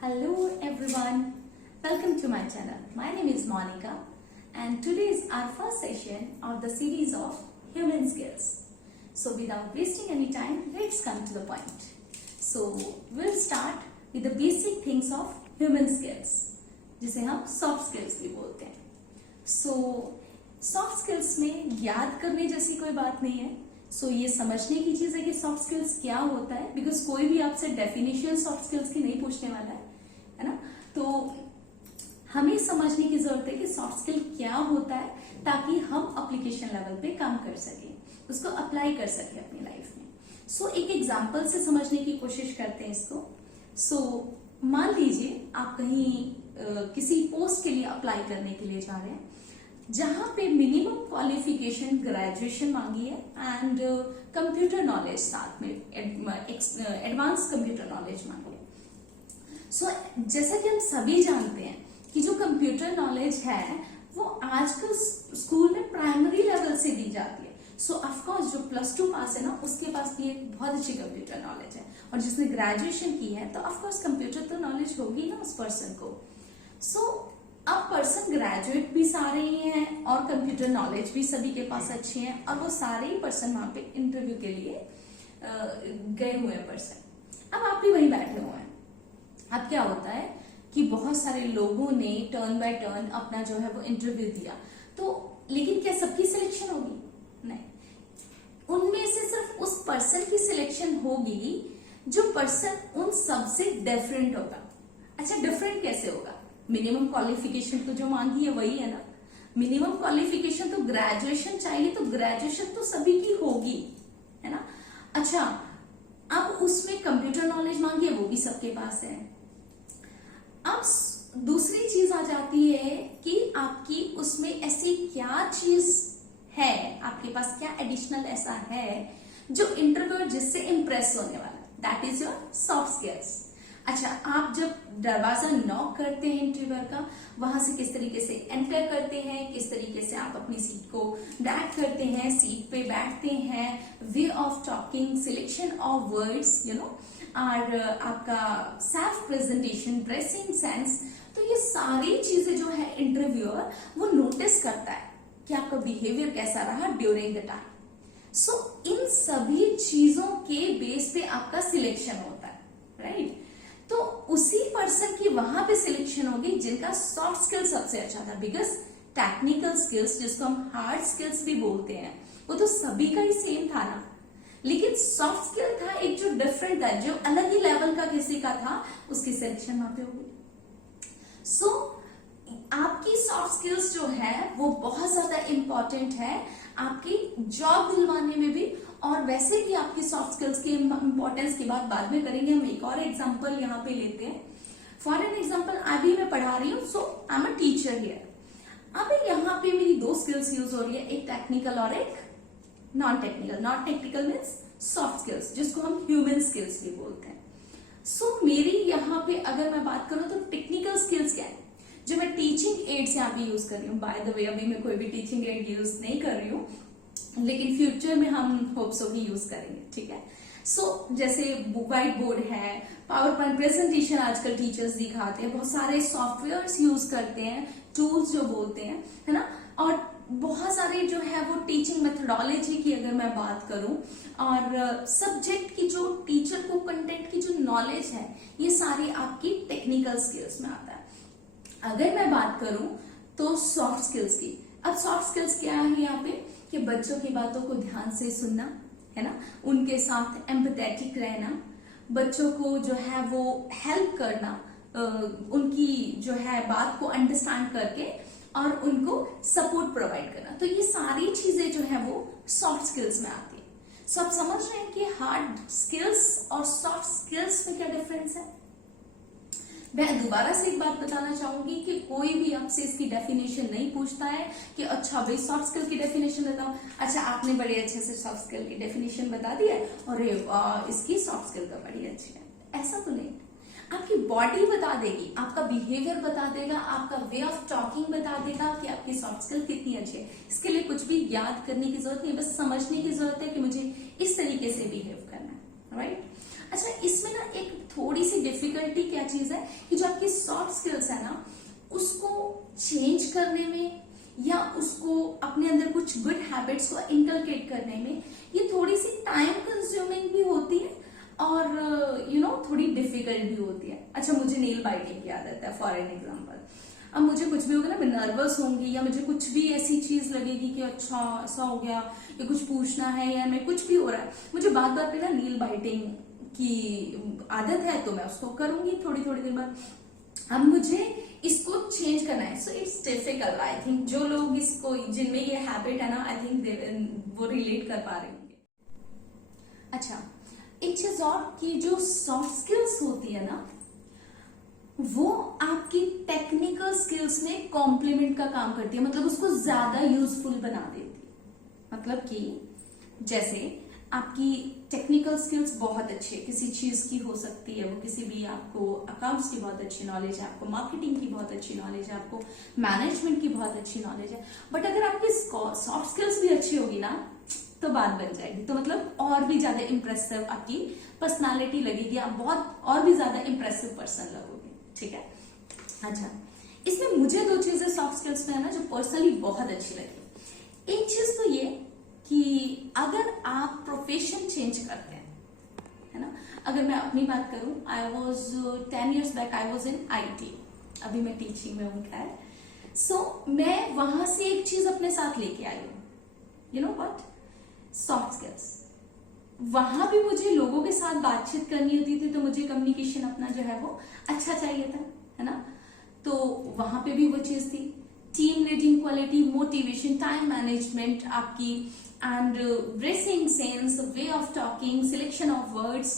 Hello everyone, welcome to my channel. My name is Monica and today is our first session of the series of human skills. So without wasting any time, let's come to the point. So we'll start with the basic things of human skills, जिसे हम soft skills भी बोलते हैं. So soft skills में याद करने जैसी कोई बात नहीं है. सो ये समझने की चीज है कि सॉफ्ट स्किल्स क्या होता है, बिकॉज कोई भी आपसे डेफिनेशन सॉफ्ट स्किल्स की नहीं पूछने वाला है ना. तो हमें समझने की जरूरत है कि सॉफ्ट स्किल क्या होता है, ताकि हम एप्लीकेशन लेवल पे काम कर सके, उसको अप्लाई कर सके अपनी लाइफ में. सो एक एग्जांपल से समझने की कोशिश करते हैं इसको. सो मान लीजिए आप कहीं किसी पोस्ट के लिए अप्लाई करने के लिए जा रहे हैं, जहां पे मिनिमम क्वालिफिकेशन ग्रेजुएशन मांगी है एंड कंप्यूटर नॉलेज साथ में एडवांस कंप्यूटर नॉलेज मांगी है. सो जैसा कि हम सभी जानते हैं कि जो कंप्यूटर नॉलेज है वो आजकल स्कूल में प्राइमरी लेवल से दी जाती है. सो ऑफकोर्स जो +2 पास है ना, उसके पास भी एक बहुत अच्छी कंप्यूटर नॉलेज है, और जिसने ग्रेजुएशन की है तो ऑफकोर्स कंप्यूटर तो नॉलेज होगी ना उस पर्सन को. सो अब पर्सन ग्रेजुएट भी सारे ही हैं और कंप्यूटर नॉलेज भी सभी के पास अच्छी है, और वो सारे ही पर्सन वहां पे इंटरव्यू के लिए गए हुए हैं पर्सन. अब आप भी वहीं बैठे हुए हैं. अब क्या होता है कि बहुत सारे लोगों ने टर्न बाय टर्न अपना जो है वो इंटरव्यू दिया, तो लेकिन क्या सबकी सिलेक्शन होगी? नहीं. उनमें से सिर्फ उस पर्सन की सिलेक्शन होगी जो पर्सन उन सबसे डिफरेंट होगा. अच्छा, डिफरेंट कैसे होगा? मिनिमम क्वालिफिकेशन तो जो मांगी है वही है ना. मिनिमम क्वालिफिकेशन तो ग्रेजुएशन चाहिए, तो ग्रेजुएशन तो सभी की होगी, है ना. अच्छा, अब उसमें कंप्यूटर नॉलेज मांगी है, वो भी सबके पास है. अब दूसरी चीज आ जाती है कि आपकी उसमें ऐसी क्या चीज है, आपके पास क्या एडिशनल ऐसा है जो इंटरव्यूअर जिससे इंप्रेस होने वाला है. That is your soft skills. अच्छा, आप जब दरवाजा नॉक करते हैं इंटरव्यूअर का, वहां से किस तरीके से एंटर करते हैं, किस तरीके से आप अपनी सीट को ड्रैग करते हैं, सीट पे बैठते हैं, वे of talking, selection of words, और आपका सेल्फ प्रेजेंटेशन, ड्रेसिंग सेंस, तो ये सारी चीजें जो है इंटरव्यूअर वो नोटिस करता है कि आपका बिहेवियर कैसा रहा ड्यूरिंग द टाइम. सो इन सभी चीजों के बेस पे आपका सिलेक्शन होता है, राइट. तो उसी पर्सन की वहां पे सिलेक्शन होगी जिनका सॉफ्ट स्किल सबसे अच्छा था, बिकॉज टेक्निकल स्किल्स, जिसको हम हार्ड स्किल्स भी बोलते हैं, वो तो सभी का ही सेम था ना. लेकिन सॉफ्ट स्किल था एक जो डिफरेंट था, जो अलग ही लेवल का किसी का था, उसकी सिलेक्शन वहां पे होगी. सो आपकी सॉफ्ट स्किल्स जो है वो बहुत ज्यादा इंपॉर्टेंट है आपकी जॉब दिलवाने में भी, और वैसे भी आपकी सॉफ्ट स्किल्स की इंपॉर्टेंस की बात बाद में करेंगे. हम एक और एग्जांपल यहाँ पे लेते हैं. फॉर एन एग्जांपल, अभी मैं पढ़ा रही हूँ, so I am a teacher here. अब यहाँ पे मेरी दो स्किल्स यूज हो रही है, एक टेक्निकल और एक non technical. Non technical means soft skills, जिसको हम ह्यूमन स्किल्स भी बोलते हैं. सो मेरी यहाँ पे अगर मैं बात करूँ तो टेक्निकल स्किल्स क्या है, जो मैं टीचिंग एड्स यहाँ पे यूज कर रही हूँ. बाय द वे, अभी मैं कोई भी टीचिंग एड यूज नहीं कर रही हूँ, लेकिन फ्यूचर में हम होप सो भी यूज करेंगे, ठीक है. सो जैसे व्हाइट बोर्ड है, पावर पॉइंट प्रेजेंटेशन आजकल टीचर्स दिखाते हैं, बहुत सारे सॉफ्टवेयर्स यूज करते हैं, टूल्स जो बोलते हैं, है ना. और बहुत सारे जो है वो टीचिंग मेथोडोलॉजी की अगर मैं बात करूं, और सब्जेक्ट की जो टीचर को कंटेंट की जो नॉलेज है, ये सारी आपकी टेक्निकल स्किल्स में आता है. अगर मैं बात करूं तो सॉफ्ट स्किल्स की, अब सॉफ्ट स्किल्स क्या है यहाँ पे, कि बच्चों की बातों को ध्यान से सुनना, है ना, उनके साथ एम्पैथेटिक रहना, बच्चों को जो है वो हेल्प करना, उनकी जो है बात को अंडरस्टैंड करके और उनको सपोर्ट प्रोवाइड करना. तो ये सारी चीजें जो है वो सॉफ्ट स्किल्स में आती है. सो आप समझ रहे हैं कि हार्ड स्किल्स और सॉफ्ट स्किल्स में क्या डिफरेंस है. मैं दोबारा से एक बात बताना चाहूंगी कि कोई भी आपसे इसकी डेफिनेशन नहीं पूछता है कि अच्छा भाई सॉफ्ट स्किल की डेफिनेशन बताओ. अच्छा, आपने बड़े अच्छे से सॉफ्ट स्किल की डेफिनेशन बता दिया है, और इसकी सॉफ्ट स्किल तो बड़ी अच्छी है. ऐसा तो नहीं. आपकी बॉडी बता देगी, आपका बिहेवियर बता देगा, आपका वे ऑफ टॉकिंग बता देगा कि आपकी सॉफ्ट स्किल कितनी अच्छी है. इसके लिए कुछ भी याद करने की जरूरत नहीं, बस समझने की जरूरत है कि मुझे इस तरीके से बिहेव करना है, राइट. अच्छा, इसमें ना एक थोड़ी सी डिफिकल्टी क्या चीज है कि जो आपकी सॉफ्ट स्किल्स है ना, उसको चेंज करने में या उसको अपने अंदर कुछ गुड हैबिट्स को इनकलकेट करने में ये थोड़ी सी टाइम कंज्यूमिंग भी होती है और थोड़ी डिफिकल्ट भी होती है। अच्छा, मुझे नेल बाइटिंग की आदत है फॉर एन एग्जाम्पल। अब मुझे कुछ भी होगा ना, मैं नर्वस होंगी या मुझे कुछ भी ऐसी चीज लगेगी कि अच्छा ऐसा हो गया या कुछ पूछना है या मैं कुछ भी हो रहा है, मुझे बात बात पे ना नेल बाइटिंग की आदत है, तो मैं उसको करूंगी थोड़ी थोड़ी देर बाद। अब मुझे इसको चेंज करना है, so it's difficult. I think जो लोग इसको, जिनमें ये हैबिट है ना, आई थिंक वो रिलेट कर पा रहे होंगे। अच्छा, एक चीज और कि जो सॉफ्ट स्किल्स होती है ना, वो आपकी टेक्निकल स्किल्स में कॉम्प्लीमेंट का काम करती है, मतलब उसको ज्यादा यूजफुल बना देती है। मतलब कि जैसे आपकी टेक्निकल स्किल्स बहुत अच्छी है, किसी चीज की हो सकती है, वो किसी भी, आपको अकाउंट्स की बहुत अच्छी नॉलेज है, आपको मार्केटिंग की बहुत अच्छी नॉलेज है, आपको मैनेजमेंट की बहुत अच्छी नॉलेज है, बट अगर आपकी सॉफ्ट स्किल्स भी अच्छी होगी ना, तो बात बन जाएगी। तो मतलब और भी ज्यादा इंप्रेसिव आपकी पर्सनालिटी लगेगी, आप बहुत और भी ज्यादा इंप्रेसिव पर्सन लगोगे। ठीक है। अच्छा, इसमें मुझे दो चीजें सॉफ्ट स्किल्स में है ना जो पर्सनली बहुत अच्छी लगी। एक चीज तो ये कि अगर आप प्रोफेशन चेंज करते हैं, है ना, अगर मैं अपनी बात करूं, I was 10 years back I was in IT, अभी मैं टीचिंग में हूं। खैर, सो मैं वहां से एक चीज अपने साथ लेके आई हूं, you know what, soft skills. वहां भी मुझे लोगों के साथ बातचीत करनी होती थी, तो मुझे कम्युनिकेशन अपना जो है वो अच्छा चाहिए था, है ना, तो वहां पे भी वो चीज थी। Team leading quality, motivation, time management आपकी, and dressing sense, way of talking, selection of words,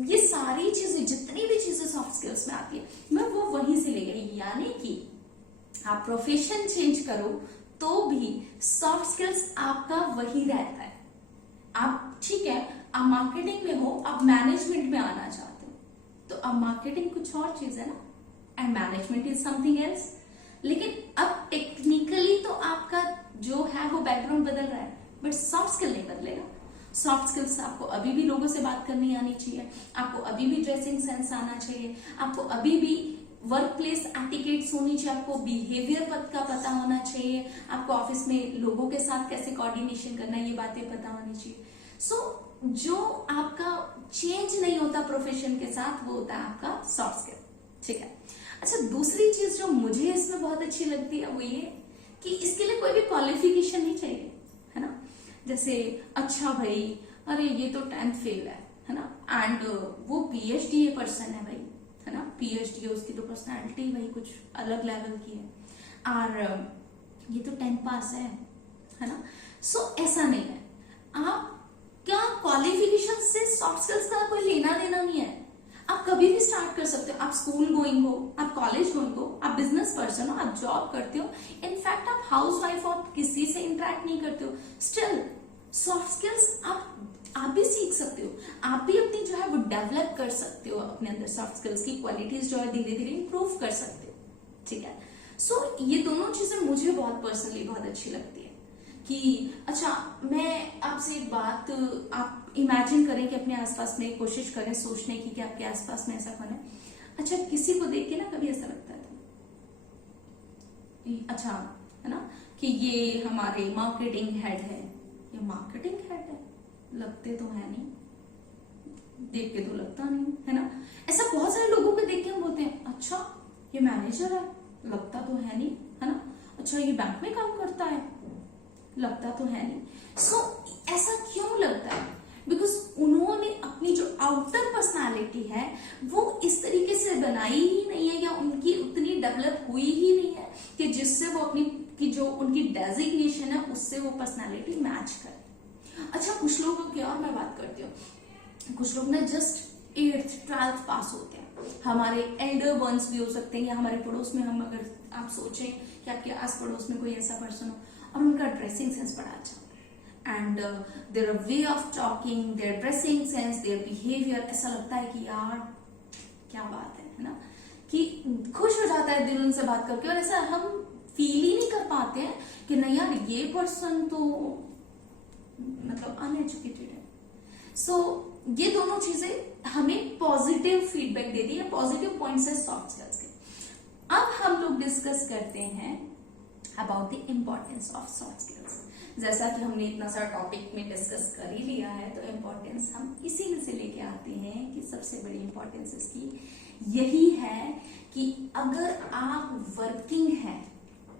ये सारी चीजें, जितनी भी चीजें सॉफ्ट स्किल्स में आती है, मैं वो वहीं से ले गई। यानी कि आप प्रोफेशन चेंज करो तो भी सॉफ्ट स्किल्स आपका वही रहता है। आप ठीक है, आप मार्केटिंग में हो, आप मैनेजमेंट में आना चाहते हो, तो अब मार्केटिंग कुछ और चीज है ना, and management is something else. लेकिन अब टेक्निकली तो आपका जो है वो बैकग्राउंड बदल रहा है, बट सॉफ्ट स्किल नहीं बदलेगा। सॉफ्ट स्किल्स आपको अभी भी लोगों से बात करनी आनी चाहिए, आपको अभी भी ड्रेसिंग सेंस आना चाहिए, आपको अभी भी वर्क प्लेस एटिकेट्स होनी चाहिए, आपको बिहेवियर का पता होना चाहिए, आपको ऑफिस में लोगों के साथ कैसे कोऑर्डिनेशन करना है, ये बातें पता होनी चाहिए। सो जो आपका चेंज नहीं होता प्रोफेशन के साथ, वो होता है आपका सॉफ्ट स्किल। ठीक है। अच्छा, दूसरी चीज जो मुझे इसमें बहुत अच्छी लगती है वो ये कि इसके लिए कोई भी क्वालिफिकेशन नहीं चाहिए, है ना। जैसे अच्छा भाई, अरे ये तो 10th फेल है ना, एंड वो PhD पर्सन है भाई, है ना, PhD है, उसकी तो पर्सनैलिटी भाई कुछ अलग लेवल की है, और ये तो 10th पास है ना। सो ऐसा नहीं है, आप क्या क्वालिफिकेशन से सॉफ्ट स्किल्स का कोई लेना देना नहीं है। आप कभी भी स्टार्ट कर सकते हो, आप स्कूल गोइंग हो, आप कॉलेज गोइंग हो, आप बिजनेस पर्सन हो, आप जॉब करते हो, इनफैक्ट आप हाउस वाइफ हो, आप किसी से इंटरेक्ट नहीं करते हो, स्टिल सॉफ्ट स्किल्स आप भी सीख सकते हो, आप भी अपनी जो है वो डेवलप कर सकते हो, अपने अंदर सॉफ्ट स्किल्स की क्वालिटीज जो है धीरे धीरे इंप्रूव कर सकते हो। ठीक है। सो ये दोनों चीजें मुझे बहुत पर्सनली बहुत अच्छी लगती है कि अच्छा, मैं आपसे एक बात, आप इमेजिन करें कि अपने आसपास में कोशिश करें सोचने की कि आपके आसपास में ऐसा कौन है। अच्छा, किसी को देख के ना कभी ऐसा लगता है अच्छा, है ना, कि ये हमारे मार्केटिंग हेड है, ये मार्केटिंग हेड है, लगते तो है नहीं, देख के तो लगता नहीं, है ना। ऐसा बहुत सारे लोगों को देख के हम बोलते हैं अच्छा ये मैनेजर है, लगता तो है नहीं, है ना। अच्छा, ये बैंक में काम करता है, लगता तो है नहीं। सो ऐसा क्यों लगता है? बिकॉज उन्होंने अपनी जो आउटर पर्सनालिटी है वो इस तरीके से बनाई ही नहीं है, या उनकी उतनी डेवलप हुई ही नहीं है कि जिससे वो अपनी की जो उनकी डेजिग्नेशन है उससे वो पर्सनालिटी मैच करे। अच्छा, कुछ लोगों की और मैं बात करती हूँ, कुछ लोग ना जस्ट 8th 12th पास होते हैं, हमारे एल्डर वंस भी हो सकते हैं, या हमारे पड़ोस में, हम अगर आप सोचें कि आपके आस पड़ोस में कोई ऐसा पर्सन हो और उनका ड्रेसिंग सेंस बड़ा अच्छा होता है, and their way of talking, their dressing sense, their behaviour, ऐसा लगता है कि यार क्या बात है ना, कि खुश हो जाता है दिल उनसे बात करके, और ऐसा हम फील ही नहीं कर पाते हैं कि नहीं यार ये पर्सन तो मतलब अनएजुकेटेड है। सो ये दोनों चीजें हमें पॉजिटिव फीडबैक देती है, पॉजिटिव पॉइंट्स है सॉफ्ट स्किल्स के। अब हम लोग डिस्कस करते हैं about the importance of soft skills. जैसा कि हमने इतना सारा टॉपिक में डिस्कस कर ही लिया है, तो इम्पोर्टेंस हम इसी में से लेके आते हैं कि सबसे बड़ी इम्पोर्टेंस इसकी यही है कि अगर आप वर्किंग हैं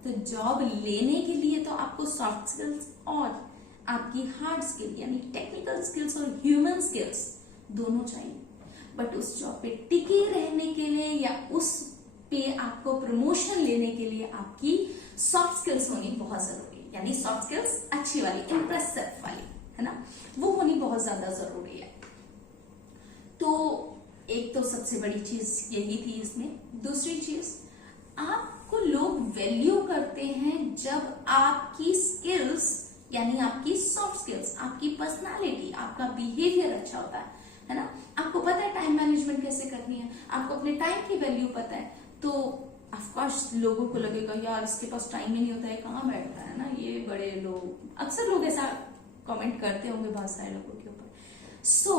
तो जॉब लेने के लिए तो आपको सॉफ्ट स्किल्स और आपकी हार्ड स्किल यानी टेक्निकल स्किल्स और ह्यूमन स्किल्स दोनों चाहिए। बट उस जॉब पे टिके रहने के लिए या उस पे आपको प्रमोशन लेने के लिए आपकी सॉफ्ट स्किल्स होनी बहुत जरूरी है, यानी सॉफ्ट स्किल्स अच्छी वाली, इंप्रेसिव वाली, है ना, वो होनी बहुत ज्यादा जरूरी है। तो एक तो सबसे बड़ी चीज यही थी इसमें। दूसरी चीज, आपको लोग वैल्यू करते हैं जब आपकी स्किल्स यानी आपकी सॉफ्ट स्किल्स, आपकी पर्सनालिटी, आपका बिहेवियर अच्छा होता है ना। आपको पता है टाइम मैनेजमेंट कैसे करनी है, आपको अपने टाइम की वैल्यू पता है, तो ऑफकोर्स लोगों को लगेगा यार इसके पास टाइम ही नहीं होता है, कहाँ बैठता है ना ये बड़े लोग। अक्सर लोग ऐसा कमेंट करते होंगे बहुत सारे लोगों के ऊपर। सो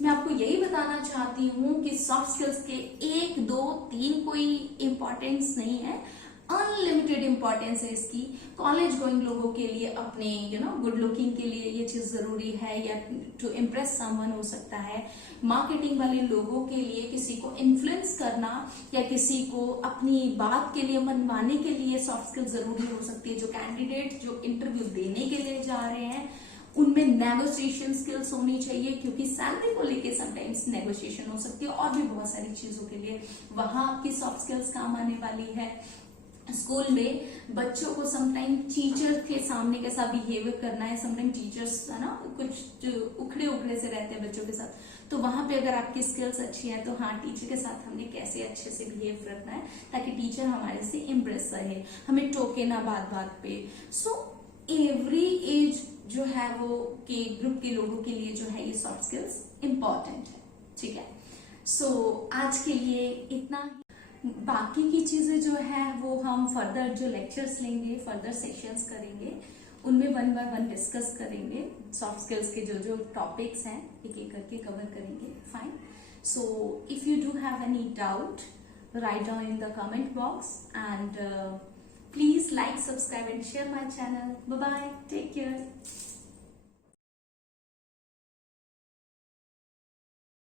मैं आपको यही बताना चाहती हूँ कि सॉफ्ट स्किल्स के 1, 2, 3 कोई इंपॉर्टेंस नहीं है, अनलिमिटेड इंपॉर्टेंस है इसकी। कॉलेज गोइंग लोगों के लिए अपने गुड लुकिंग के लिए ये चीज जरूरी है, या टू इम्प्रेस समवन हो सकता है। मार्केटिंग वाले लोगों के लिए किसी को इन्फ्लुएंस करना या किसी को अपनी बात के लिए मनवाने के लिए सॉफ्ट स्किल जरूरी हो सकती है। जो कैंडिडेट जो इंटरव्यू देने के लिए जा रहे हैं उनमें नेगोशिएशन स्किल्स होनी चाहिए, क्योंकि सैलरी को लेके समटाइम्स नेगोशिएशन हो सकती है, और भी बहुत सारी चीजों के लिए वहां आपकी सॉफ्ट स्किल्स काम आने वाली है। स्कूल में बच्चों को समटाइम टीचर के सामने कैसा बिहेवियर करना है, समटाइम टीचर्स है ना कुछ उखड़े उखड़े से रहते हैं बच्चों के साथ, तो वहां पे अगर आपकी स्किल्स अच्छी है तो हाँ, टीचर के साथ हमने कैसे अच्छे से बिहेव रखना है ताकि टीचर हमारे से इम्प्रेस रहे, हमें टोके ना बात बात पे। सो एवरी एज जो है वो के ग्रुप के लोगों के लिए जो है ये सॉफ्ट स्किल्स इंपॉर्टेंट है, ठीक है। सो आज के लिए इतना ही। बाकी की चीजें जो है वो हम फर्दर जो लेक्चर्स लेंगे, फर्दर सेशंस करेंगे, उनमें 1 बाय 1 डिस्कस करेंगे। सॉफ्ट स्किल्स के जो जो टॉपिक्स हैं एक एक करके कवर करेंगे। Fine. So if you do have any doubt, write down in the comment box, and please like, subscribe and share my channel. Bye bye, take care.